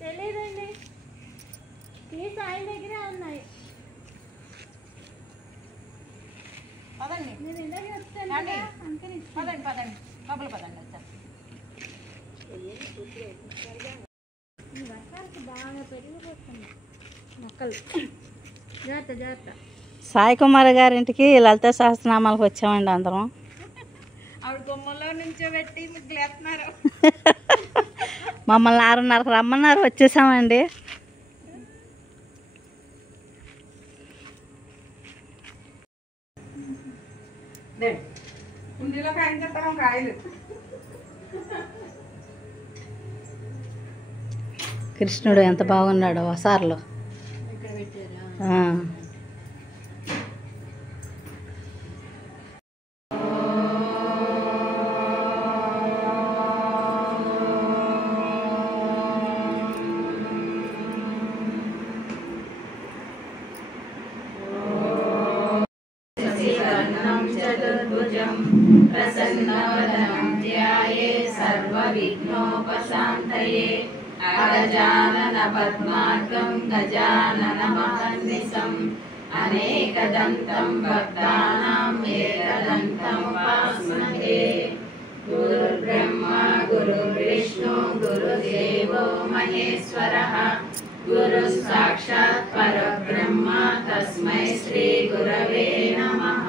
తెలియదండి, ప్లీజ్ ఆయన దగ్గరే ఉన్నాయి. పదండి, నేను ఇందాక వస్తాను. పదండి పదండి లోపల పదండి. వర్షానికి బాగా పెరిగిపోతుంది మొక్కలు. జాగ్రత్త జాగ్రత్త. సాయి కుమార్ గారింటికి లలిత సహస్రనామాలకు వచ్చామండి అందరం. ఆవిడ గుమ్మలో నుంచో పెట్టి ముగ్గులేస్తున్నారు. మమ్మల్ని 6:30కు రమ్మన్నారు, వచ్చేసామండి. కుండీలో కాయలు చెప్తాం, కాయలు. కృష్ణుడు ఎంత బాగున్నాడో వసార్లో. ఇక్కడ పెట్టారా? प्रसन्नवदनं ध्याये सर्वविघ्नोपशान्तये अगजाननपद्मार्गं गजाननमहर्निशम् अनेकदन्तं भक्तानाम् एकदन्तमुपास्महे। गुरुर्ब्रह्मा गुरुर्विष्णु गुरुदेवो महेश्वरः गुरुः साक्षात् परब्रह्म तस्मै श्रीगुरवे नमः।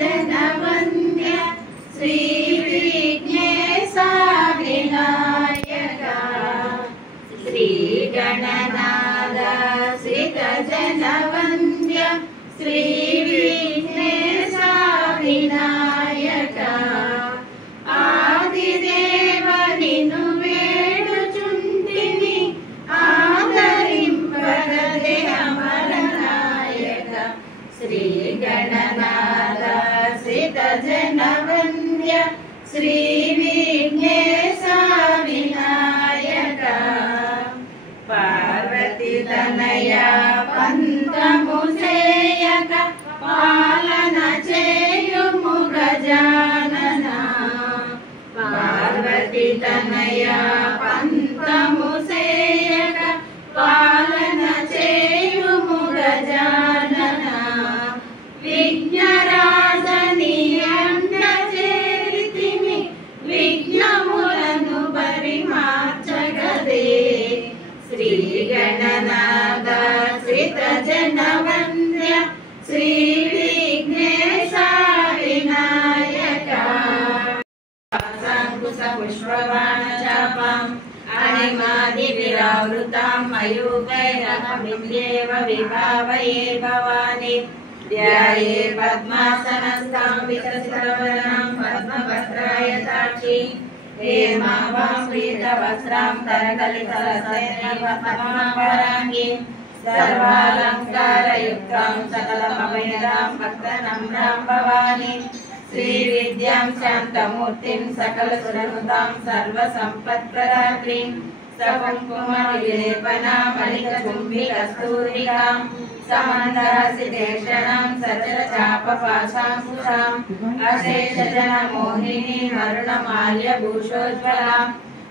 जनवन्द्य श्री विघ्नेशा विनायका श्री गणनाथ श्रित जनवन्द्य श्री विघ्नेशा विनायका आदिदेव निनु वेडुचुंटिनि आदरिंपगदे अमरनायक श्री गणनाथ श्रित जनवन्द्य श्री विघ्नेशा विनायका पार्वती तनया पंतमुसेयक पालन चेयुमु गजानना पार्वती तनया पंतमुसेयक पालन चेयुमु गजानना विघ्नराजनी अंडचेरितिमि विघ्नमुలను परिमार्चगदे श्री गणनाथ श्रित जनवन्द्य श्री विघ्नेशा विनायका सांकुश पुष्पबाणचापाम् अणिमादिविरावृतां मयूखैरहमिन्द्येव विभावये भवानि ध्याये पद्मासनस्थां विकसितवदनां पद्मपत्रायताक्षी हेमाभां पीतवस्त्रां करकलितरसैर्निभस्माम्बराङ्गीं सर्वालङ्कारयुक्तां सकलमभयदां भक्तनम्रां भवानी श्रीविद्यां शान्तमूर्तिं सकलसुरनुतां सर्वसम्पत्प्रदात्रीं सकुङ्कुमविलेपनामलिकचुम्बिकस्तूरिकां समन्दहसिदेशनां सचरचापपाशांकुशाम् अशेषजनमोहिनीं अरुणमाल्यभूषोज्ज्वलां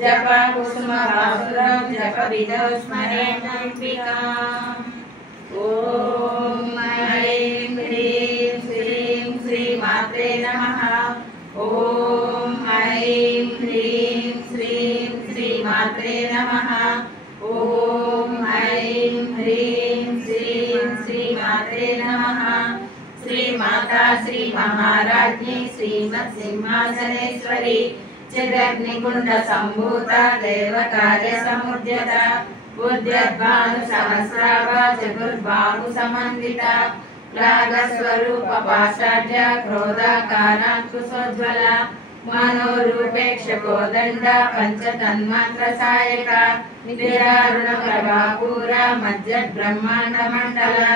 जपकुसुमभासुरां जपविदौ स्मरेणाम्बिकाम्। ॐ ऐं ह्रीं श्रीं श्रीमात्रे नमः। ॐ ऐं ह्रीं श्रीं श्रीमात्रे नमः। ॐ ऐं ह्रीं श्रीं श्रीमात्रे नमः। श्रीमाता श्री महाराज्ञी श्रीमत्सिंहासनेश्वरी चिदग्निकुण्ड सम्भूता देवकार्यसमुद्यता उद्यद्भानुसहस्राभा चतुर्बाहुसमन्विता रागस्वरूप पाषाढ्य क्रोधाकाराङ्कुशोज्ज्वला मनोरूपेक्ष कोदण्ड पञ्चतन्मात्रसायका निरारुणप्रभापूरा मज्जद्ब्रह्माण्डमण्डला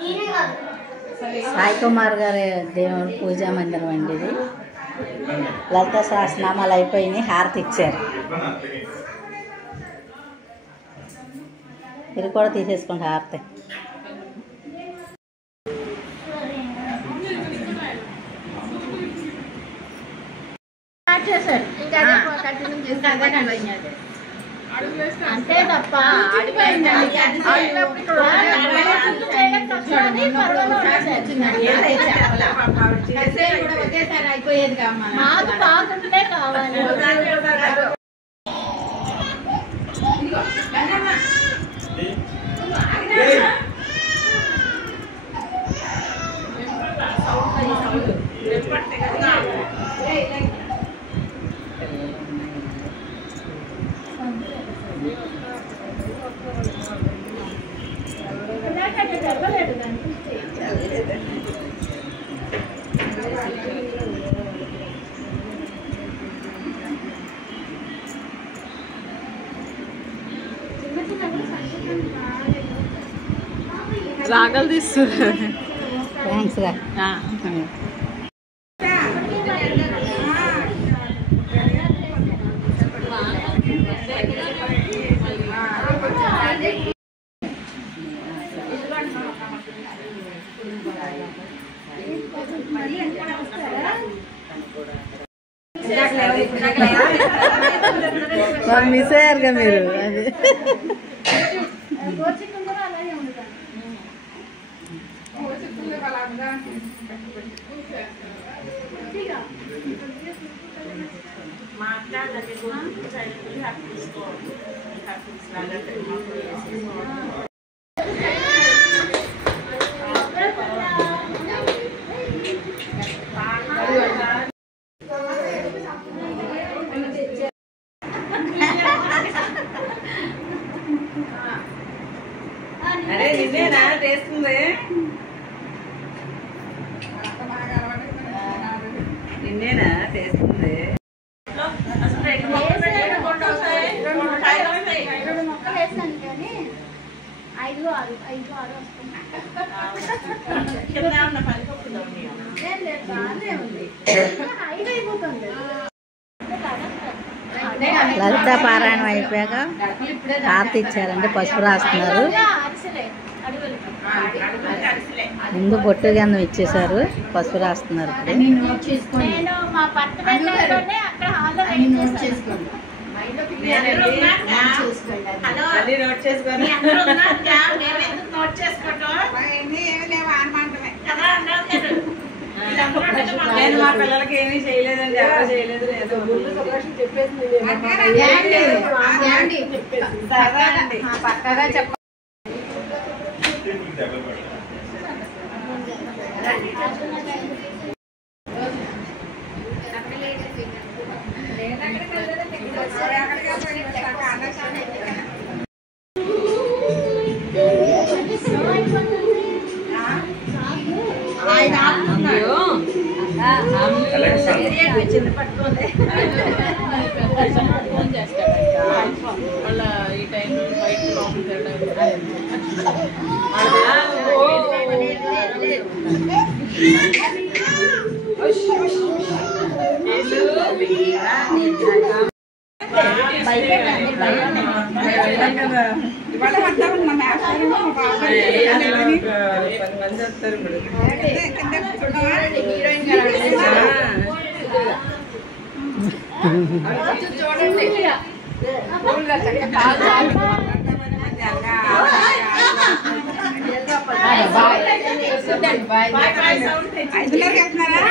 నేనే సాయి కుమార్ గారి దేవుడి పూజా మందిరం అండి ఇది. లలిత సహస్రనామాలు అయిపోయినాయి, హారతి ఇచ్చారు. ఇది కూడా తీసేసుకోండి హారతి. చేశారు అంతే తప్ప మాకు బాగుంటే కావాలి. రాగలు తీస్తున్నారు. థ్యాంక్స్ రా. మిస్ అయ్యారుగా మీరు. అది అరే నిన్నేనా చేస్తుంది, నిన్నేనా చేస్తుంది. రెండు మొక్కలు వేసాను కానీ 5, 6 వస్తుంది. బాగానే ఉంది, 5 అయిపోతుంది. లలిత పారాయణం అయిపోయాక హారతి ఇచ్చారండి, పసుపు రాస్తున్నారు. ముందు బొట్టు గంధం ఇచ్చేసారు, పసుపు రాస్తున్నారు. నేను మా బర్త్డే అక్కడ హాల్లో అన్ని నోట్ చేసుకొని నేను మా పిల్లలకి ఏమీ చేయలేదండి, ఎవరు చేయలేదు. సరదా అండి, పక్కగా చెప్ప. చిన్న పట్టుకోండి ఫోన్ చేస్తాడు మళ్ళీ ఈ టైంలో బయట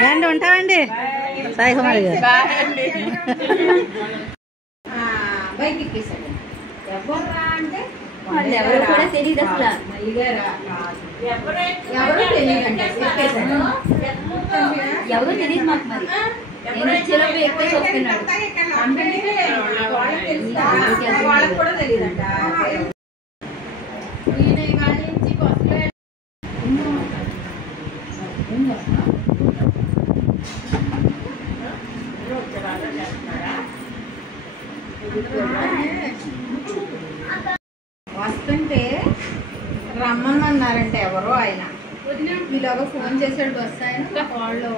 రండి, ఉంటామండి. సాయి కుమార్ గారు ఎవరు కూడా తెలియదు అసలు. ఎవరు తెలియదు మాకు. మరి నేను వచ్చేలోపు ఎక్కువ చూస్తున్నాడు. వాళ్ళకి కూడా తెలియదంట. వస్తుంటే రమ్మన్నారంటే ఎవరో ఆయన ఇలాగ ఫోన్ చేశాడు బస్ ఆయన వాళ్ళు